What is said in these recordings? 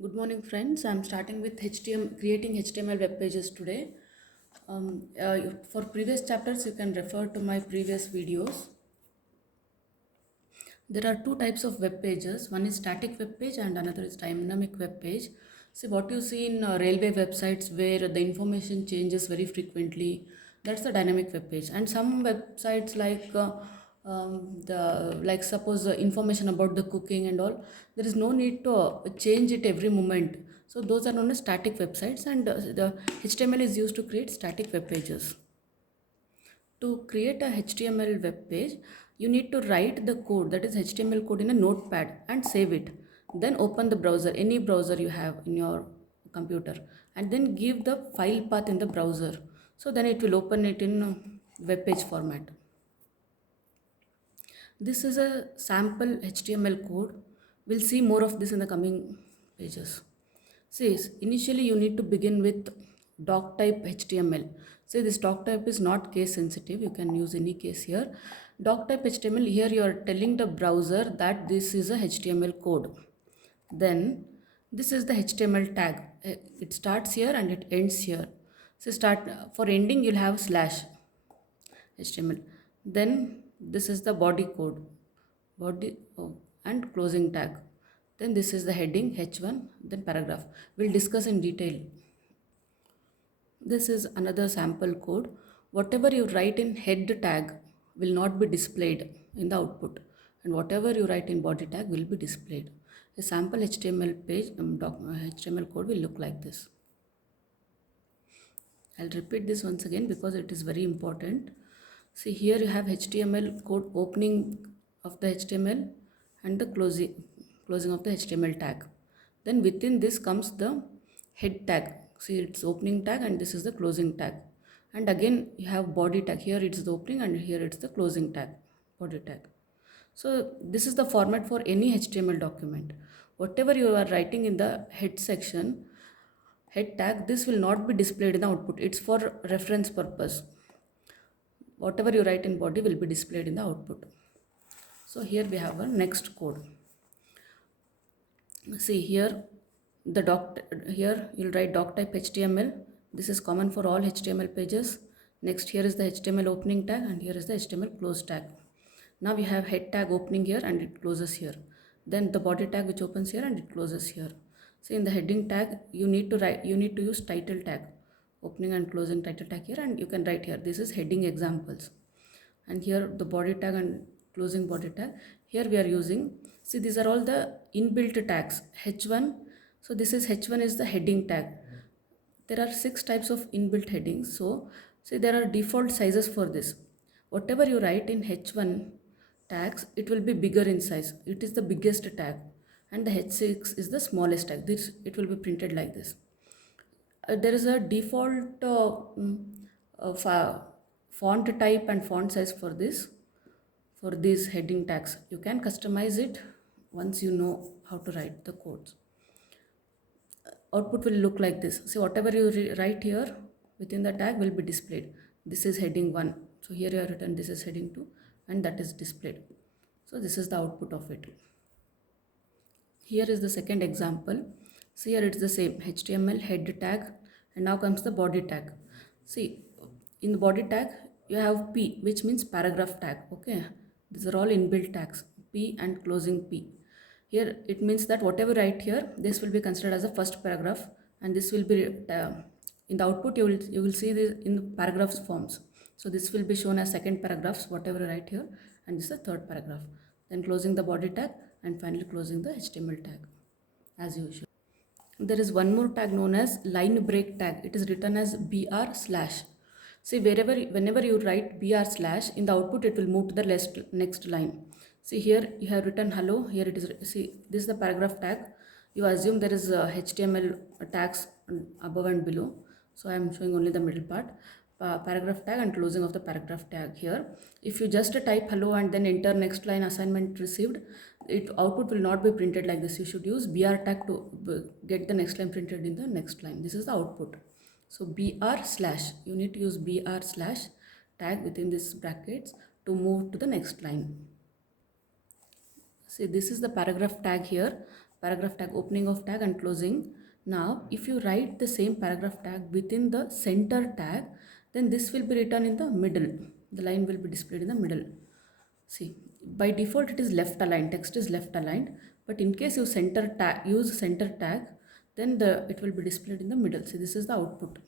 Good morning, friends. I'm starting with creating HTML web pages today. For previous chapters, you can refer to my previous videos. There are two types of web pages. One is static web page and another is dynamic web page. See what you see in railway websites where the information changes very frequently. That's the dynamic web page. And some websites like suppose information about the cooking and all, there is no need to change it every moment. So those are known as static websites, and the HTML is used to create static web pages. To create a HTML web page, you need to write the code, that is HTML code, in a notepad and save it. Then open the browser, any browser you have in your computer, and then give the file path in the browser. So then it will open it in web page format. This is a sample HTML code. We'll see more of this in the coming pages. See, initially you need to begin with doc type HTML. See, this doc type is not case sensitive. You can use any case here. Doc type HTML, here you are telling the browser that this is a HTML code. Then this is the HTML tag. It starts here and it ends here. So for ending you'll have slash HTML. Then this is the body code, and closing tag. Then this is the heading H1, then paragraph. We'll discuss in detail. This is another sample code. Whatever you write in head tag will not be displayed in the output, and whatever you write in body tag will be displayed. A sample HTML page, HTML code will look like this. I'll repeat this once again because it is very important. See, here you have HTML code, opening of the HTML and the closing of the HTML tag. Then within this comes the head tag. See, it's opening tag and this is the closing tag. And again you have body tag. Here it's the opening and here it's the closing tag, body tag. So this is the format for any HTML document. Whatever you are writing in the head section, head tag, this will not be displayed in the output. It's for reference purpose. Whatever you write in body will be displayed in the output. So here we have a next code. See here, here you'll write doc type HTML. This is common for all HTML pages. Next, here is the HTML opening tag and here is the HTML close tag. Now we have head tag opening here and it closes here. Then the body tag which opens here and it closes here. See, in the heading tag you need to use title tag, opening and closing title tag here, and you can write here this is heading examples. And here the body tag and closing body tag, here we are using, see, these are all the inbuilt tags. H1, so this is H1 is the heading tag. There are 6 types of inbuilt headings. So see, there are default sizes for this. Whatever you write in H1 tags, it will be bigger in size. It is the biggest tag, and the H6 is the smallest tag. This, it will be printed like this. There is a default font type and font size for these heading tags. You can customize it once you know how to write the codes. Output will look like this. See, whatever you write here within the tag will be displayed. This is heading 1. So here you have written this is heading 2 and that is displayed. So this is the output of it. Here is the second example. See, here it's the same HTML head tag, and now comes the body tag. See, in the body tag you have P, which means paragraph tag. Okay, these are all inbuilt tags, P and closing P. Here it means that whatever I write here, this will be considered as a first paragraph, and this will be in the output you will see this in paragraphs forms. So this will be shown as second paragraphs, whatever I write here, and this is the third paragraph. Then closing the body tag and finally closing the HTML tag as usual. There is one more tag known as line break tag. It is written as BR slash. See, whenever you write BR slash, in the output it will move to the next line. See, here you have written hello. Here it is. See, this is the paragraph tag. You assume there is HTML tags above and below. So I am showing only the middle part. Paragraph tag and closing of the paragraph tag here. If you just type hello and then enter next line assignment received, output will not be printed like this. You should use BR tag to get the next line printed in the next line. This is the output. So BR slash, you need to use BR slash tag within this brackets to move to the next line. See, this is the paragraph tag here. paragraph tag, opening of tag and closing. Now if you write the same paragraph tag within the center tag, then this will be written in the middle. The line will be displayed in the middle. See, by default it is left aligned, text is left aligned, but in case you use center tag, then it will be displayed in the middle. See, this is the output.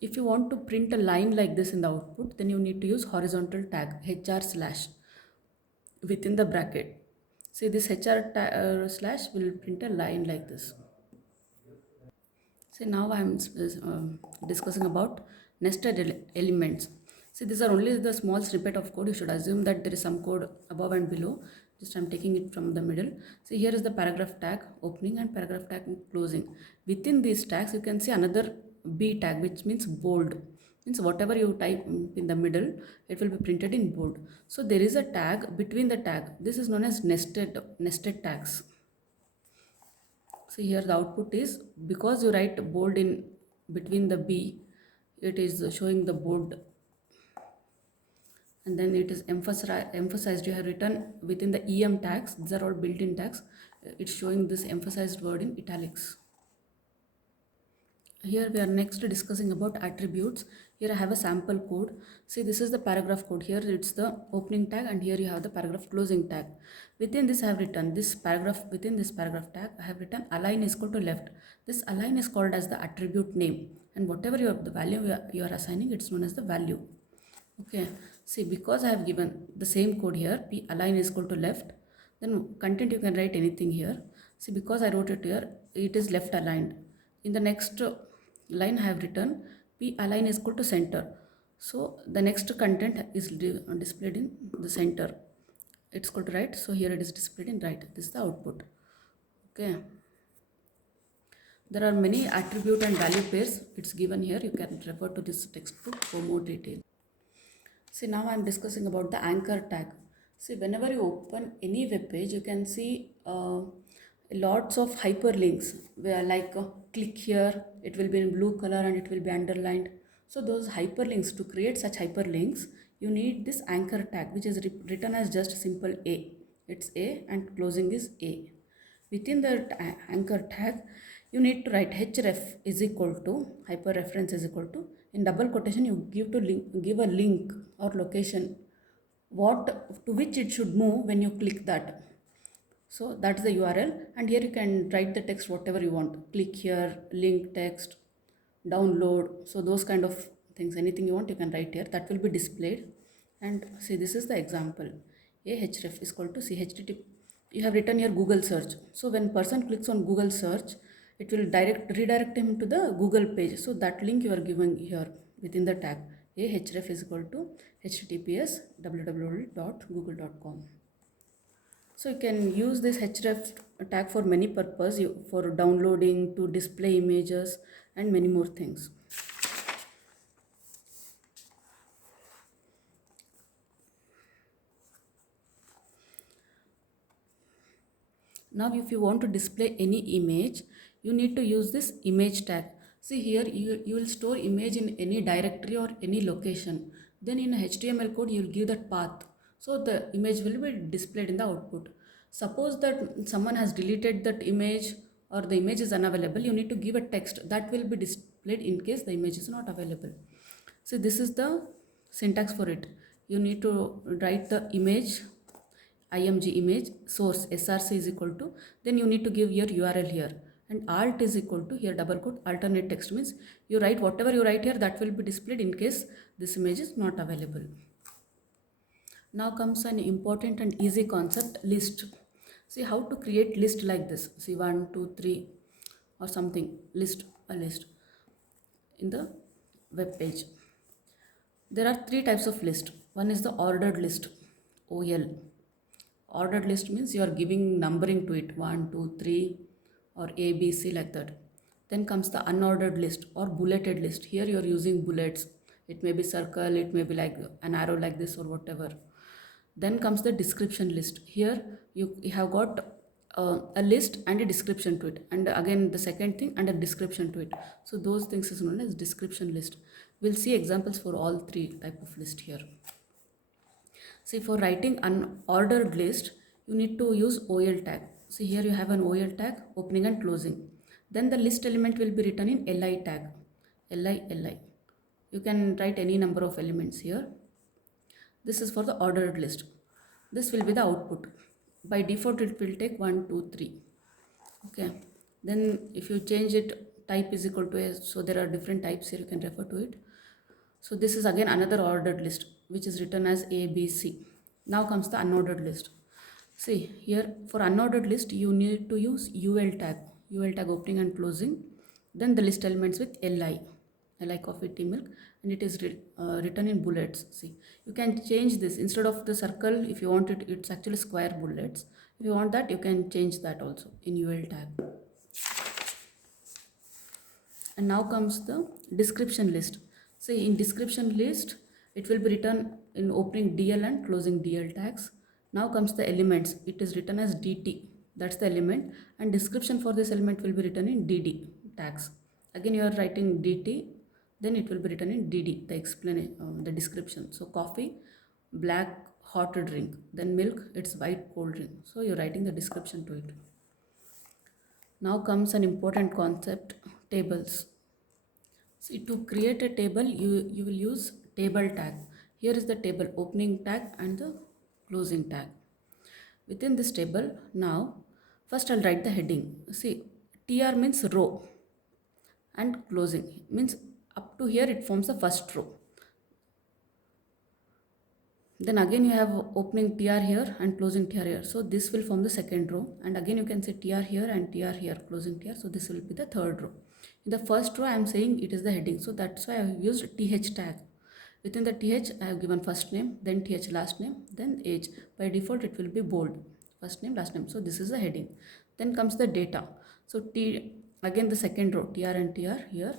If you want to print a line like this in the output, then you need to use horizontal tag hr/ within the bracket. See, this hr/ will print a line like this. See, now I am discussing about nested elements. See, these are only the small snippet of code. You should assume that there is some code above and below. Just I am taking it from the middle. See, here is the paragraph tag opening and paragraph tag closing. Within these tags, you can see another B tag, which means bold. Means whatever you type in the middle, it will be printed in bold. So there is a tag between the tag. This is known as nested tags. So here the output is, because you write bold in between the B, it is showing the bold, and then it is emphasized. You have written within the EM tags, these are all built-in tags, it's showing this emphasized word in italics. Here we are next discussing about attributes. Here I have a sample code. See, this is the paragraph code. Here it's the opening tag and here you have the paragraph closing tag. Within this I have written this paragraph, within this paragraph tag I have written align is equal to left. This align is called as the attribute name, and whatever the value you are assigning, it's known as the value. Okay, see, because I have given the same code here, p align is equal to left, then content you can write anything here. See, because I wrote it here, it is left aligned. In the next line I have written p align is equal to center. So the next content is displayed in the center. It's equal to right. So here it is displayed in right. This is the output. Okay. There are many attribute and value pairs. It's given here. You can refer to this textbook for more detail. See, now I am discussing about the anchor tag. See, whenever you open any web page, you can see lots of hyperlinks where click here, it will be in blue color and it will be underlined. So those hyperlinks, to create such hyperlinks, you need this anchor tag, which is written as just simple A. It's A and closing is A. Within the anchor tag, you need to write href is equal to, hyper reference is equal to, in double quotation you give a link or location to which it should move when you click that. So that's the URL, and here you can write the text whatever you want. Click here, link text, download. So those kind of things, anything you want you can write here. That will be displayed. And see, this is the example. Ahref is equal to chttp. You have written here Google search. So when person clicks on Google search, it will redirect him to the Google page. So that link you are giving here within the tag. Ahref is equal to https www.google.com. So you can use this href tag for many purposes, for downloading, to display images and many more things. Now if you want to display any image, you need to use this image tag. See, here you will store image in any directory or any location. Then in a HTML code you will give that path. So the image will be displayed in the output. Suppose that someone has deleted that image or the image is unavailable, you need to give a text that will be displayed in case the image is not available. So this is the syntax for it. You need to write the image, img image source src is equal to, then you need to give your URL here, and alt is equal to, here double quote, alternate text, means you write whatever you write here, that will be displayed in case this image is not available. Now comes an important and easy concept, list. See how to create list like this. See, 1 2 3 or something, a list in the web page. There are three types of list. One is the ordered list, OL. Ordered list means you are giving numbering to it, 1 2 3 or A B C, like that. Then comes the unordered list or bulleted list. Here you are using bullets. It may be circle, it may be like an arrow like this or whatever. Then comes the description list. Here you have got a list and a description to it, and again the second thing and a description to it. So those things is known as description list. We'll see examples for all three type of list here. See, for writing unordered list, you need to use OL tag. See, here you have an OL tag, opening and closing. Then the list element will be written in LI tag, LI. You can write any number of elements here. This is for the ordered list. This will be the output. By default, it will take 1, 2, 3. Okay. Then if you change it, type is equal to a, so there are different types here, you can refer to it. So this is again another ordered list which is written as A, B, C. Now comes the unordered list. See here, for unordered list you need to use UL tag opening and closing. Then the list elements with LI coffee, tea, milk, and it is written in bullets. See, you can change this instead of the circle. If you want it, it's actually square bullets. If you want that, you can change that also in UL tag. And now comes the description list. See, in description list, it will be written in opening DL and closing DL tags. Now comes the elements. It is written as DT. That's the element. And description for this element will be written in DD tags. Again, you are writing DT. Then it will be written in DD, the explanation, the description. So coffee, black hot drink. Then milk, it's white cold drink. So you're writing the description to it. Now comes an important concept, tables. See, to create a table, you will use table tag. Here is the table opening tag and the closing tag. Within this table, now, first I'll write the heading. See, TR means row and closing means up to here it forms the first row. Then again you have opening TR here and closing TR here. So this will form the second row. And again you can say TR here and TR here, closing TR. So this will be the third row. In the first row I am saying it is the heading. So that's why I have used TH tag. Within the TH I have given first name, then TH last name, then age. By default it will be bold. First name, last name. So this is the heading. Then comes the data. So again the second row, TR and TR here,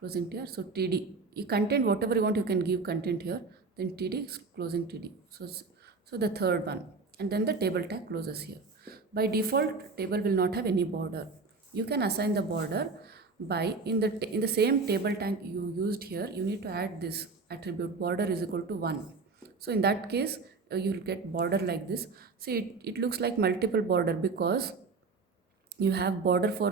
closing TR. So TD. You content whatever you want, you can give content here. Then TD, closing TD. So the third one. And then the table tag closes here. By default, table will not have any border. You can assign the border by, in the same table tag you used here, you need to add this attribute border is equal to 1. So in that case, you will get border like this. See, it looks like multiple border because you have border for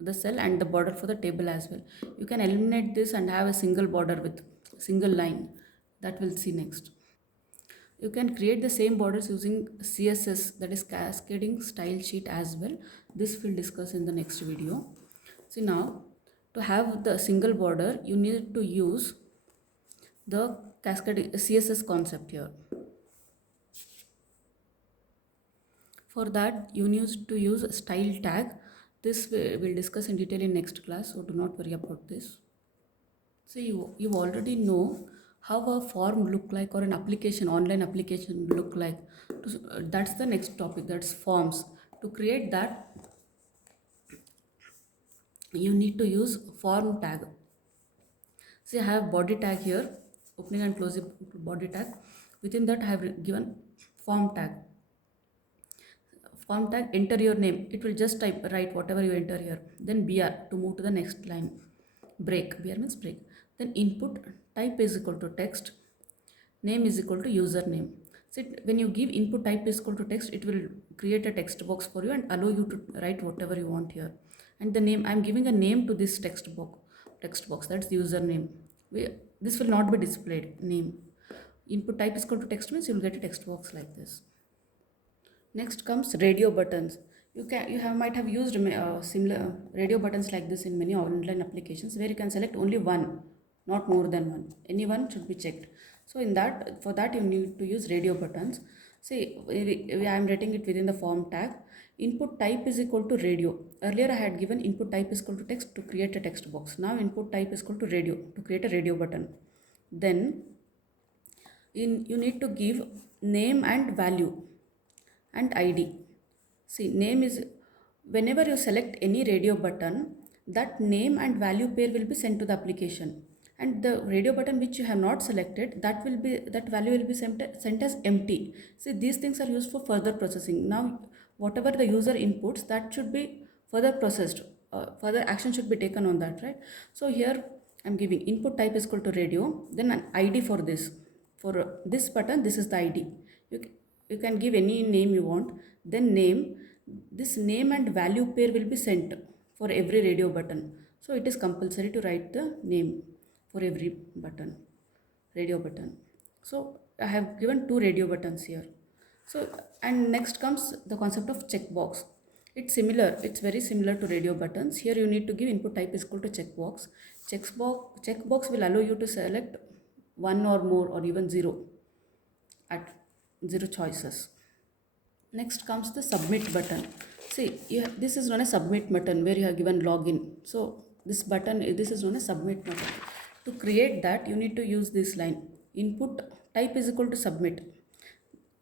the cell and the border for the table as well. You can eliminate this and have a single border with single line. That we'll see next. You can create the same borders using CSS, that is cascading style sheet as well. This we'll discuss in the next video. See, now to have the single border, you need to use the cascading CSS concept here. For that, you need to use style tag. This we'll discuss in detail in next class, so do not worry about this. So you already know how a form look like or an application, online application look like. That's the next topic, that's forms. To create that, you need to use form tag. See, I have body tag here, opening and closing body tag. Within that I have given form tag. Form tag, enter your name. It will just write whatever you enter here. Then BR to move to the next line. Break, BR means break. Then input type is equal to text, name is equal to username. So when you give input type is equal to text, it will create a text box for you and allow you to write whatever you want here. And the name, I am giving a name to this text box, that's the username. This will not be displayed, name. Input type is equal to text means you will get a text box like this. Next comes radio buttons. You might have used similar radio buttons like this in many online applications where you can select only one, not more than one. Any one should be checked. So for that you need to use radio buttons. See, I am writing it within the form tag. Input type is equal to radio. Earlier I had given input type is equal to text to create a text box. Now input type is equal to radio to create a radio button. Then you need to give name and value and ID. See, name is, whenever you select any radio button, that name and value pair will be sent to the application. And the radio button which you have not selected, that value will be sent as empty. See, these things are used for further processing. Now, whatever the user inputs, that should be further processed. Further action should be taken on that, right? So here I'm giving input type is equal to radio, then an ID for this. For this button, this is the ID. You can give any name you want. Then name, this name and value pair will be sent for every radio button. So it is compulsory to write the name for every button, radio button. So I have given two radio buttons here. So, and next comes the concept of checkbox. It's similar, it's very similar to radio buttons. Here you need to give input type is equal to checkbox. Checkbox will allow you to select one or more or even zero at zero choices. Next comes the submit button. See, this is known as submit button where you have given login. So this button, this is known as submit button. To create that, you need to use this line. Input type is equal to submit.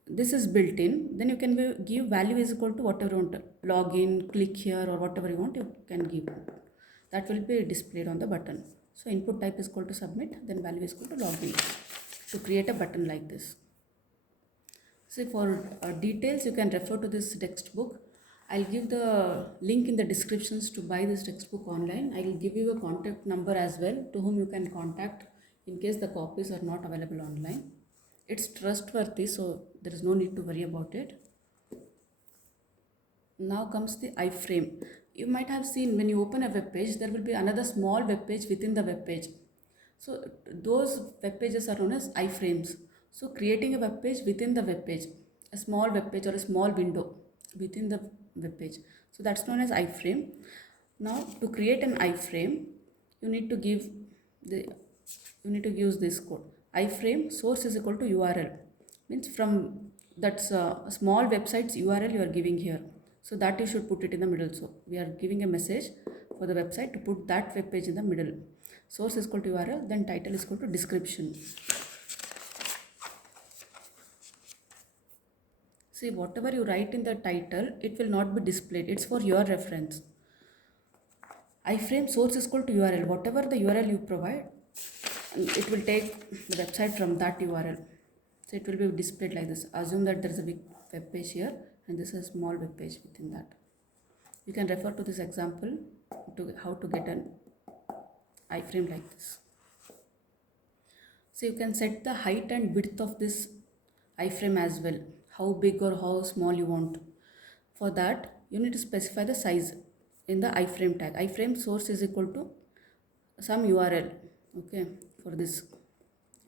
This is built in. Then you can give value is equal to whatever you want. Login, click here or whatever you want, you can give. That will be displayed on the button. So input type is equal to submit, then value is equal to login to create a button like this. See, for details, you can refer to this textbook. I'll give the link in the descriptions to buy this textbook online. I will give you a contact number as well to whom you can contact in case the copies are not available online. It's trustworthy, so there is no need to worry about it. Now comes the iframe. You might have seen when you open a web page, there will be another small web page within the web page. So those web pages are known as iframes. So creating a web page within the web page, a small web page or a small window within the web page. So that's known as iframe. Now to create an iframe, you need to use this code. Iframe source is equal to URL. Means from that's a small website's URL you are giving here. So that you should put it in the middle. So we are giving a message for the website to put that web page in the middle. Source is equal to URL, then title is equal to description. See, whatever you write in the title, it will not be displayed. It's for your reference. Iframe source is equal to URL. Whatever the URL you provide, it will take the website from that URL. So it will be displayed like this. Assume that there is a big web page here and this is a small web page within that. You can refer to this example to how to get an iframe like this. So you can set the height and width of this iframe as well, how big or how small you want. For that, you need to specify the size in the iframe tag. Iframe source is equal to some URL, okay, for this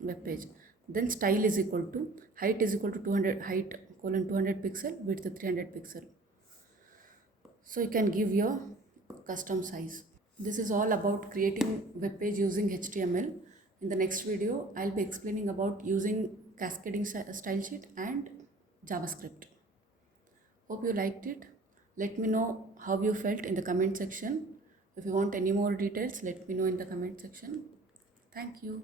web page. Then style is equal to height is equal to 200 height colon 200 pixel, width 300 pixel. So you can give your custom size. This is all about creating web page using HTML. In the next video, I'll be explaining about using cascading style sheet and JavaScript. Hope you liked it. Let me know how you felt in the comment section. If you want any more details, let me know in the comment section. Thank you.